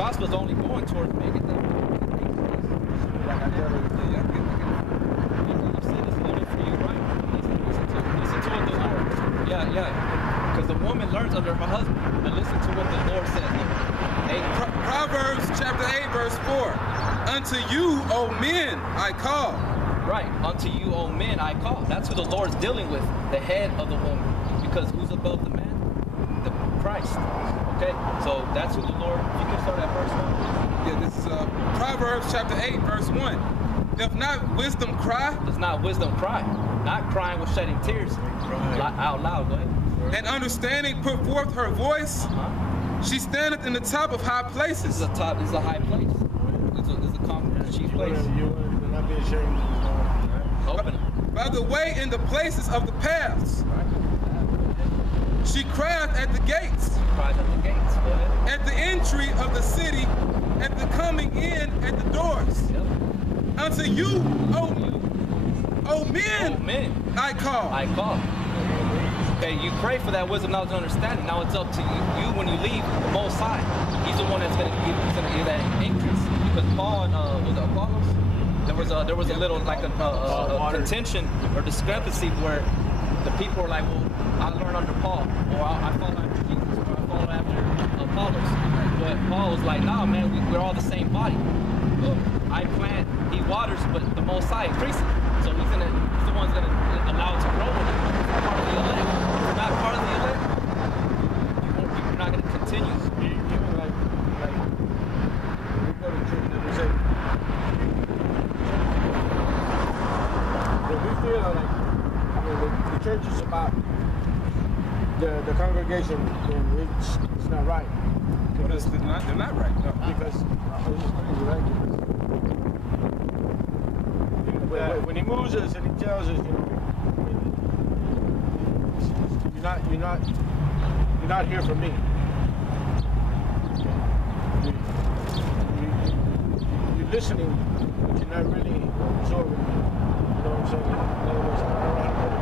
gospel is only going towards making them. Like I tell you, I've said this letter for you, right? Listen to what the Lord. Yeah. Because the woman learns under her husband, but listen to what the Lord says. Proverbs chapter 8, verse 4. Unto you, O men, I call. Right. Unto you, O men, I call. That's who the Lord's dealing with, the head of the woman. Because who's above the man? The Christ. Okay? So that's who the Lord. You can start at verse 1. Yeah, this is Proverbs chapter 8, verse 1. Doth not wisdom cry? Does not wisdom cry? Not crying with shedding tears out loud. Go ahead. And understanding put forth her voice. She standeth in the top of high places. This is a top. This is a high place. This is a confident chief place. you're not being ashamed. Open it. By the way in the places of the paths. She crieth at the gates. Cries at the gates. Go ahead. At the entry of the city, at the coming in at the doors. Yep. Unto you, O men, I call. I call. Okay, you pray for that wisdom, knowledge, and understanding. Now it's up to you when you leave the Most High. He's the one that's going to give that increase. Because Paul and was it Apollos? There was a little like a contention or discrepancy where the people were like, well, I learned under Paul, or I follow after Jesus, or I follow after Apollos. But Paul was like, nah, man, we're all the same body. I plant, he waters, but the Most High increases. So he's the one's gonna allow it to grow with it. It's part of the elect. If you're not part of the elect, you're not gonna continue. Even like we go to church and we say, if we feel like, I mean, the church is about the congregation, and it's not right. Well, they're not right. No. Because it's crazy, right? When he moves us and he tells us, you're not here for me. You're listening, but you're not really absorbing. You know what I'm saying? In other words, I don't know how to put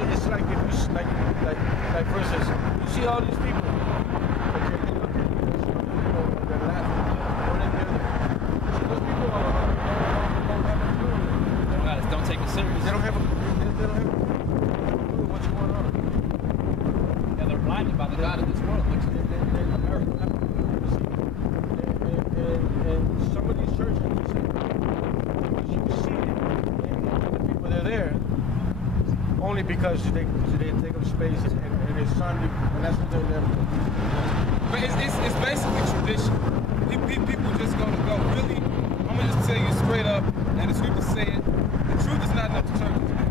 it. It's like if you like for instance, you see all these people. They're laughing. Those people don't have a clue. Don't take it serious. They don't have a clue what's going on. Yeah, they're blinded by the God of this world, which is America. And some of these churches, you see it, and the people that are there, only because they take up space and it's Sunday, and that's what they're there. But it's basically tradition. People just gonna go. Really, I'm gonna just tell you straight up, and the scripture said, the truth is not enough to churches, man.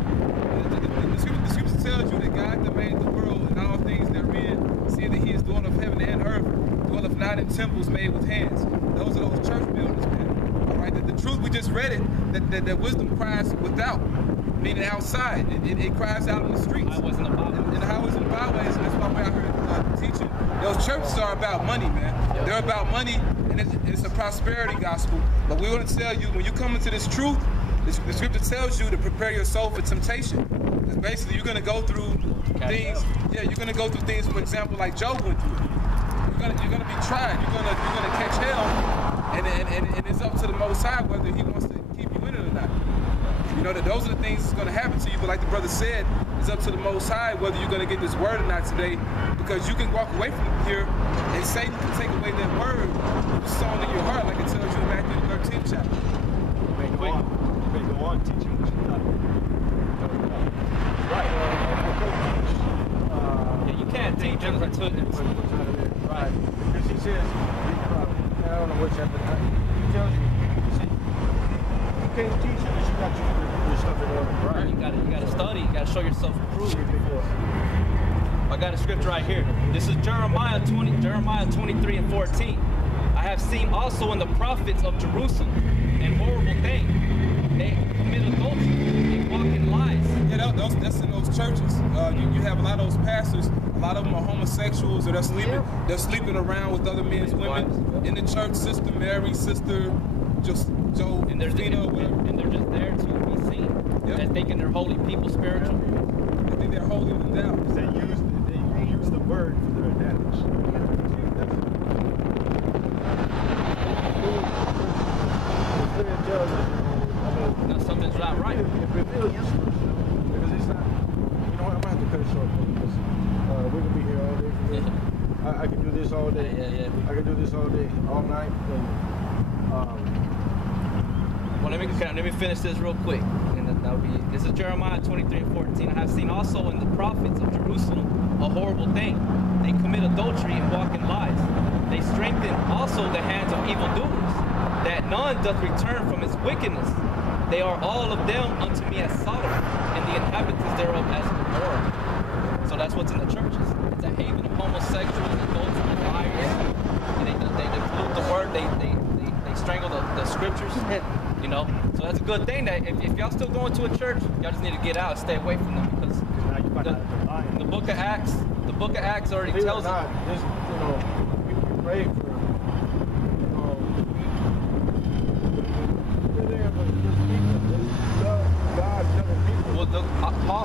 The scripture tells you that God that made the world and all things therein, see that He is the Lord of heaven and earth, dwelleth not in temples made with hands. Those are those church buildings, man. All right, the truth, we just read it, that wisdom cries without, meaning outside. It cries out in the streets. Highways and the byways. In the highways and byways, and that's why I heard teaching. Those churches are about money, man. Yep. They're about money, and it's a prosperity gospel. But we want to tell you, when you come into this truth, the scripture tells you to prepare your soul for temptation. Because basically, you're going to go through things. Yeah, you're going to go through things, for example, like Job went through. You're going to be tried. You're going to catch hell, and it's up to the Most High whether He wants to keep you in it or not. You know that those are the things that's going to happen to you. But like the brother said, it's up to the Most High whether you're going to get this word or not today. Because you can walk away from here, and Satan can take away that word that's sown in your heart, like it tells you in Matthew 13th chapter. You may go on teaching what you're not. Right. Yeah, you can't teach them until it's right. Because he says, I don't know what chapter, he tells you, you can't teach unless you got your stuff in order. right. You gotta study. You gotta show yourself approved. I got a scripture right here. This is Jeremiah 23 and 14. I have seen also in the prophets of Jerusalem an horrible thing. They commit adultery. They walk in lies. Yeah, that's in those churches. You have a lot of those pastors. A lot of them are homosexuals, or they're sleeping. They're sleeping around with other men's women in the church system. Mary, sister, just Joe, and they're just there to be seen. They're thinking they're holy people, spiritual. I think they're holding them down. They use the word for their advantage. See, that's it tells us, Now something's not right. It reveals the truth, because it's not, you know what, I'm gonna have to cut it short, because we can be here all day for this. I can do this all day. Yeah. I can do this all day, all night, and Well, let me finish this real quick, and that'll be. This is Jeremiah 23:14. I have seen also in the prophets of Jerusalem a horrible thing. They commit adultery and walk in lies. They strengthen also the hands of evildoers, that none doth return from his wickedness. They are all of them unto me as Sodom, and the inhabitants thereof as Gomorrah. So that's what's in the churches. It's a haven of homosexuals, adulterers, liars, and they pollute the word. They strangle the scriptures. You know, so that's a good thing. That if y'all still going to a church, y'all just need to get out and stay away from them, because the book of Acts already tells us. Just, you know, we pray for, you know, we're there, but just people, just love God, telling people. Well, Paul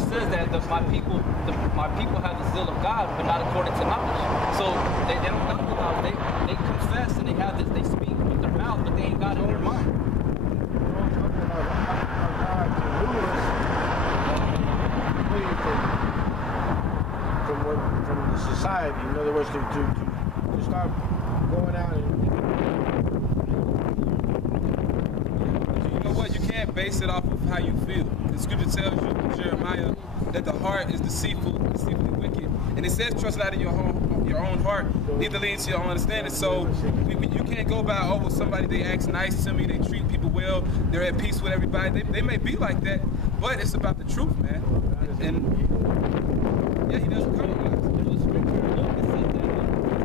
says that my people have the zeal of God, but not according to knowledge. So they don't got the knowledge. They confess and they have this. They speak with their mouth, but they ain't got it in their mind. From the society, in other words, to start going out and. You know what? You can't base it off of how you feel. The scripture tells you in Jeremiah that the heart is deceitfully wicked, and it says, "Trust not in your own heart, neither lean to your own understanding." So you can't go by, oh, well, somebody, they act nice to me, they treat people well, they're at peace with everybody. They may be like that, but it's about the truth, man. And yeah, he doesn't come with us. There's a scripture in Luke that says that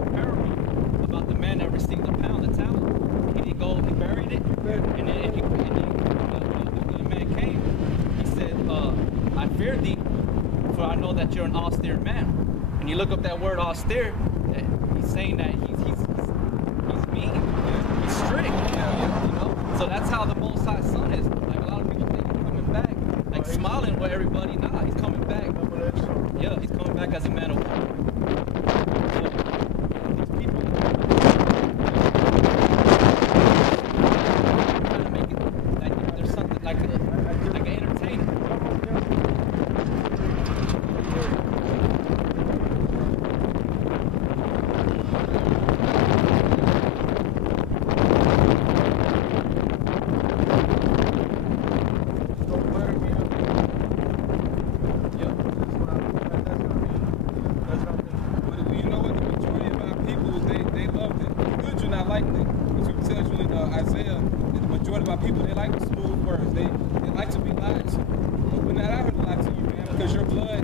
a parable about the man that received a pound of talent. He didn't go, he buried it, and then the man came. He said, I fear thee, for I know that you're an austere man. And you look up that word austere, he's saying that he's mean, he's strict, you know? So that's how the Most High Son is. Like, a lot of people think he's coming back, like smiling with everybody. Nah, he's coming back. Yeah, he's coming back as a man of war. So, these people trying to make it like there's something like an entertainer. People, they like smooth words. They like to be lied to. But we're not out here to lie to you, man, because your blood.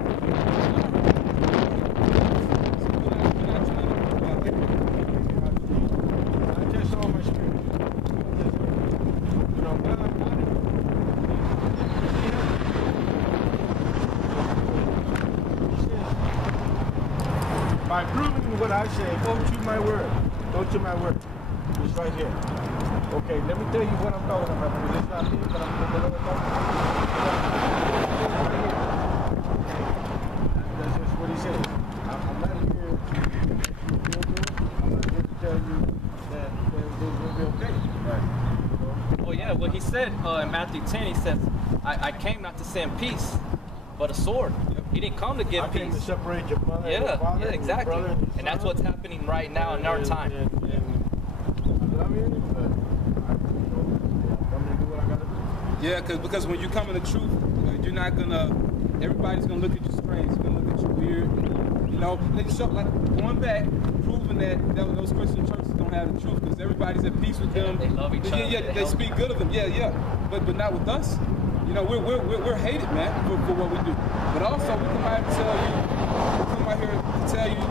I just saw my spirit. You know, by proving what I say, go to my word. Go to my word. It's right here. Okay, let me tell you what I'm talking about, because it's not me, but I'm talking about. That's just what he says. I'm not here to feel good. I'm not here to tell you that things will be okay. Right. Well, yeah, well, he said in Matthew 10, he says, I came not to send peace, but a sword. He didn't come to give I came peace. to separate your mother and your father, yeah, exactly. And, your brother and that's what's happening right now in our time. I love you, but I'm going to do what I got to do. Yeah, because when you come in the truth, you're not gonna. Everybody's gonna look at you strange. They're gonna look at you weird. You know, they show like going back, proving that those Christian churches don't have the truth, because everybody's at peace with them. They love each other. Yeah, they speak good of them. Yeah, but not with us. You know, we're hated, man, for what we do. But also, we come out here to tell you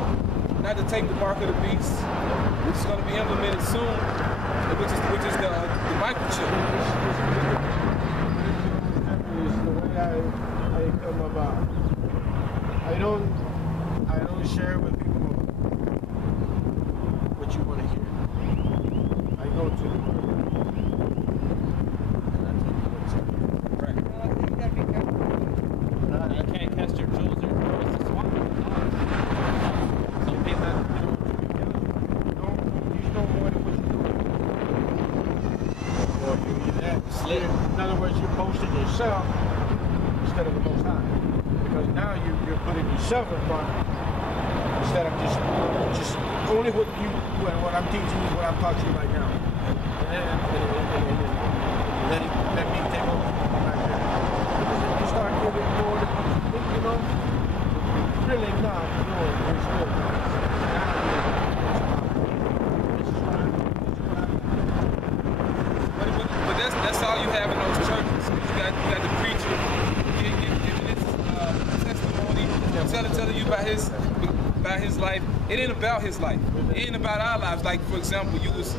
not to take the mark of the beast, which is going to be implemented soon, which is the microchip. It's the way I come about. I don't share with people what you want to hear. I go to the word. Right. You can't cast your jewels in the swamp. lit. In other words, you're boasting yourself instead of the Most High. Because now you're putting yourself in front instead of just only what I'm teaching you, what I'm talking to you right now. And let me take over right there. Because if you start giving more than what you think you know, you're really not knowing His will. But that's all you have in those churches. You got the preacher giving his testimony, telling you about his life. It ain't about his life. It ain't about our lives. Like, for example, you was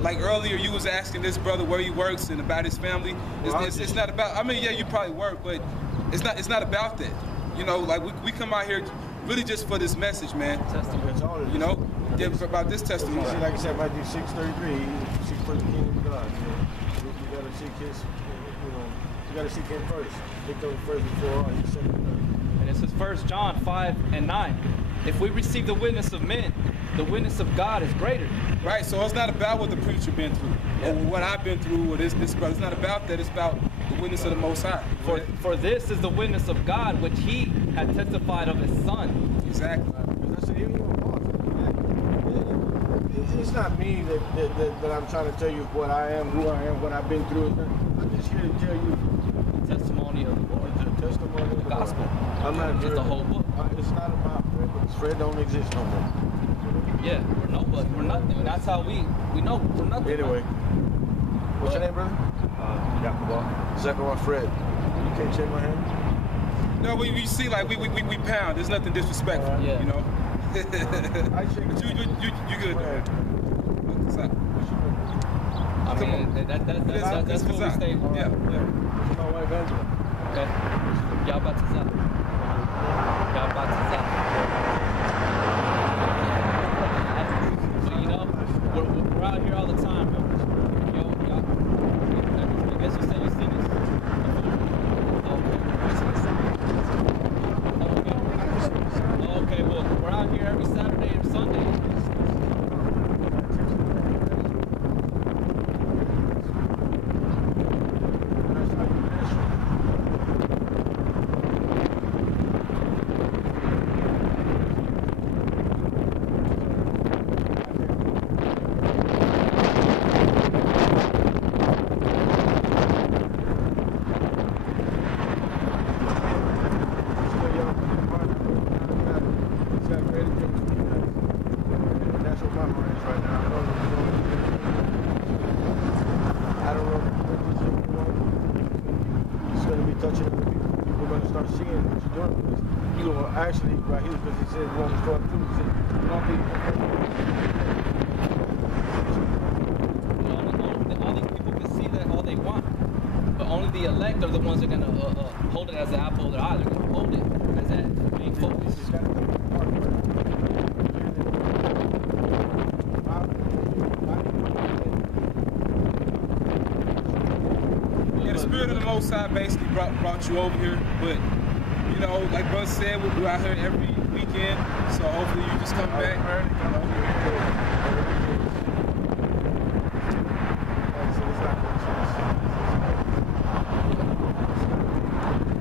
like earlier, you was asking this brother where he works and about his family. It's not about. I mean, yeah, you probably work, but it's not about that. You know, like we come out here really just for this message, man. Testimony. You know, yeah, about this testimony. See, like I said, Matthew 6:33, seek first the kingdom of God. You gotta seek His. You gotta seek Him first. Seek Him first before all. He said, And it says 1 John 5:9. If we receive the witness of men, the witness of God is greater. Right, so it's not about what the preacher been through, or what I've been through, or this brother. It's not about that. It's about the witness of the Most High. For this is the witness of God, which He had testified of His Son. Exactly. It's not me that I'm trying to tell you what I am, who I am, what I've been through. I'm just here to tell you The testimony of the Lord. the testimony of the gospel. I'm not Just the whole book. It's not about Fred, because Fred don't exist no more. Yeah, we're nobody. We're nothing. And that's how we know we're nothing. Anyway, what's your name, brother? Zechariah Fred. You can't shake my hand? No, we see like we pound. There's nothing disrespectful, Yeah. you know. I shake But you good though. What's up? I mean, that's what we stay. Yeah. This is my wife, Angela. Okay. Y'all about to stop. Y'all about to stop. But you know, we're out here all the time, bro. Y'all. I guess you said you seen this. Okay, well, we're out here every Saturday and Sunday. Actually, right here, because he said Romans 12:2, he said, don't be. All these people can see that all they want, but only the elect are the ones that are going to hold it as the apple of their eye. They're going to hold it as that main focus. Yeah, the Spirit of the Most High basically brought you over here, but you know, like Brother said, we're out here every weekend, so hopefully you just come back.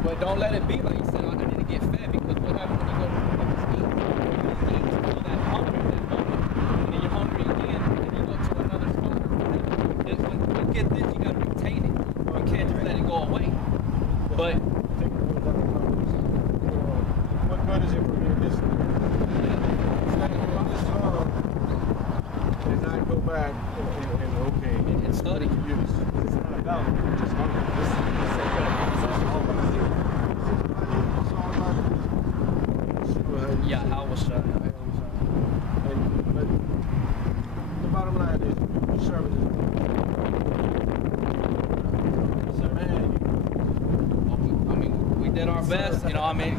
But don't let it be like you said, I need to get fed, because what happens when you go to eat? You feel that hunger at that moment, and then you're hungry again, and you go to another spot. When you get this, you got to retain it. You can't just let it go away. But what good is it for me to listen? And not go back and okay. And study. It's not about just hunger. Yeah, how was that? But the bottom line is, we're serving I mean, we did our best, you know. I mean,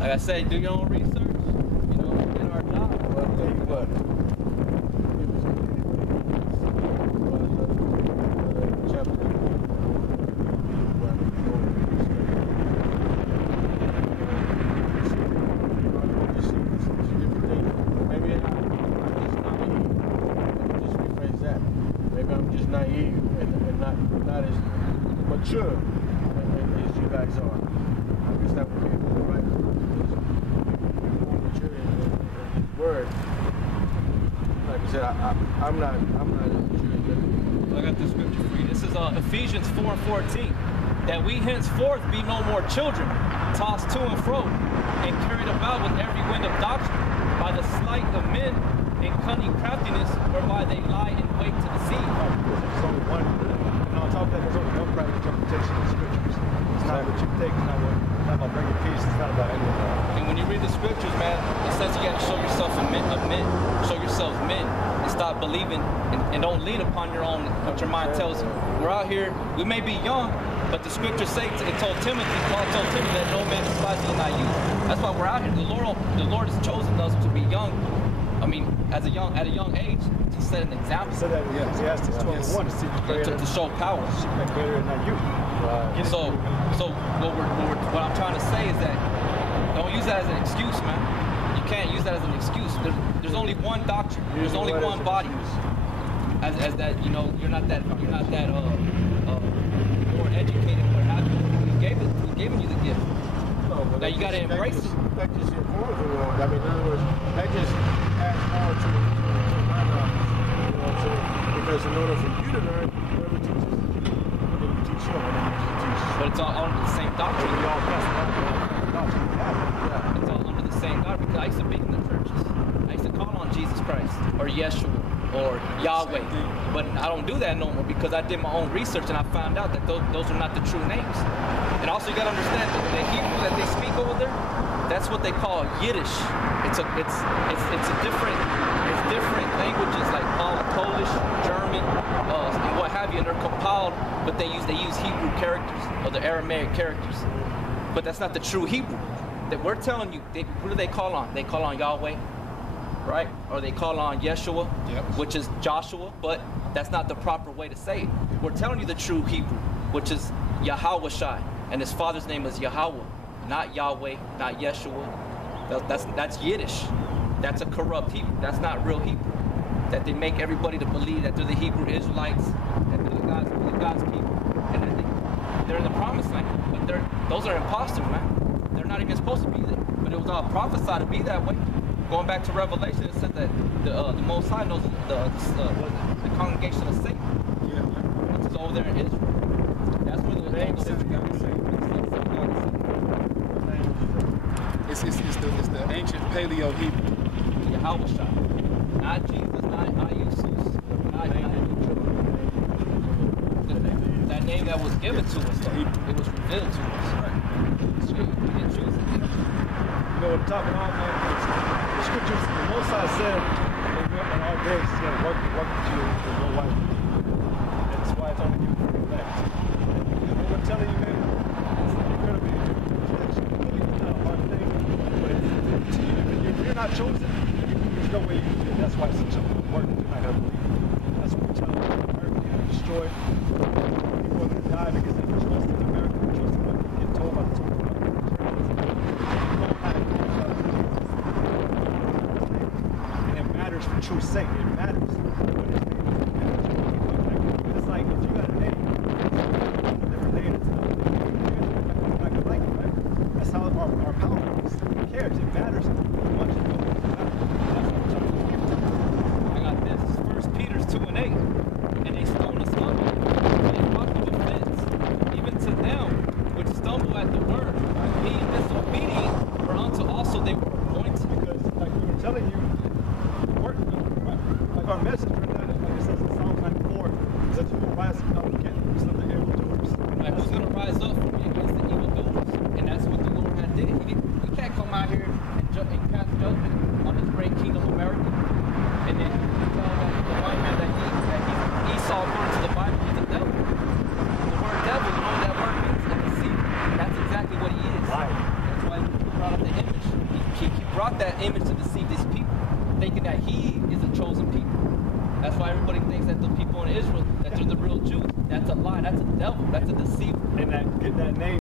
like I said, do your own research. You know, we did our job. Well, I'll tell you what. Maybe I'm just naive and not as mature as you guys are. I guess that would be the right word. More mature in His Word. Like I said, I'm not mature. I got this scripture for you. This is Ephesians 4:14. That we henceforth be no more children, tossed to and fro, and carried about with every wind of doctrine, by the sleight of men and cunning craftiness, whereby they lie in wait to deceive. There's only one. And on top of that, there's only one private interpretation of the scriptures. It's not what you think. It's not about bringing peace. It's not about any of that. And when you read the scriptures, man, it says you got to show yourself show yourselves men, and stop believing and don't lean upon your own what your mind tells you. We're out here. We may be young, but the scriptures say it told Timothy. Paul told Timothy that no man despise you, not you. That's why we're out here. The Lord has chosen us to be young. I mean, at a young age, to set an example. So that Ecclesiastes 12:1 to see the greater, to show power. Greater than you. So what I'm trying to say is that don't use that as an excuse, man. You can't use that as an excuse. There's only one doctrine. There's only one body. As that, you know, you're not that more educated or have you. He's giving you the gift. Now you gotta embrace it. That just informs the Lord. I mean, in other words, that just adds more to my knowledge. You know what I'm saying? Because in order for you to learn, whoever teaches you, then you teach them, and then you teach. But it's all under the same doctrine. We all pass the doctrine. Yeah. It's all under the same doctrine. Because I used to be in the churches. I used to call on Jesus Christ or Yeshua or Yahweh. But I don't do that no more because I did my own research and I found out that those are not the true names. And also you got to understand that the Hebrew that they speak over there, that's what they call Yiddish. It's different languages like Polish, German, and what have you, and they're compiled, but they use Hebrew characters or the Aramaic characters. But that's not the true Hebrew. That we're telling you, who do they call on? They call on Yahweh, right? Or they call on Yeshua, which is Joshua, but that's not the proper way to say it. We're telling you the true Hebrew, which is Yahweh Shai, and his father's name is Yahweh, not Yahweh, not Yeshua. That's Yiddish. That's a corrupt Hebrew. That's not real Hebrew. That they make everybody to believe that they're the Hebrew Israelites, that they're the God's people, and that they're in the promised land. But those are imposters, man. They're not even supposed to be there. But it was all prophesied to be that way. Going back to Revelation, it said that the Most High knows the congregation of Satan, which is over there in Israel. That's where the name is. It's the ancient Paleo Hebrew. Yahweh Shai. Not Jesus, not Jesus. That name that was given to us, though. It was revealed to us. So we didn't choose it. You know what I'm talking about, man? The scriptures, the Most High said, in our days, he's going to work with you and your wife. And that's why it's only given for elect. And what we're telling you, man, it's incredibly if you're not chosen, there's no way you can do it. That's why it's such a work that you're not going to believe. That's what we're telling you. America is destroyed. People are going to die because they trusted America. They trusted what they get told by the total. And it matters for true sake. It matters. It's like if you got a name, different name, it's not like it, right? That's how our power is. It cares. It matters. I got this. 1 Peter 2:8. And they stone us up, and they rock of offense, even to them which stumble at the word, being disobedient, for unto also they were appointed. Because, like we were telling you, like our message for that, like it says in Psalm 94, that you will rise up against the evildoers. Like who's gonna rise up against the evildoers? And that's what the Lord had did. He can't come out here and cast judgment on this great kingdom of America, and then tell the white man that Esau, according to the Bible, is the devil. The word devil, you know what that word means? A deceiver. That's exactly what he is. That's why he brought up the image. He brought that image to deceive these people, thinking that he is a chosen people. That's why everybody thinks that the people in Israel, that they're the real Jews. That's a lie. That's a devil. That's a deceiver. And that name.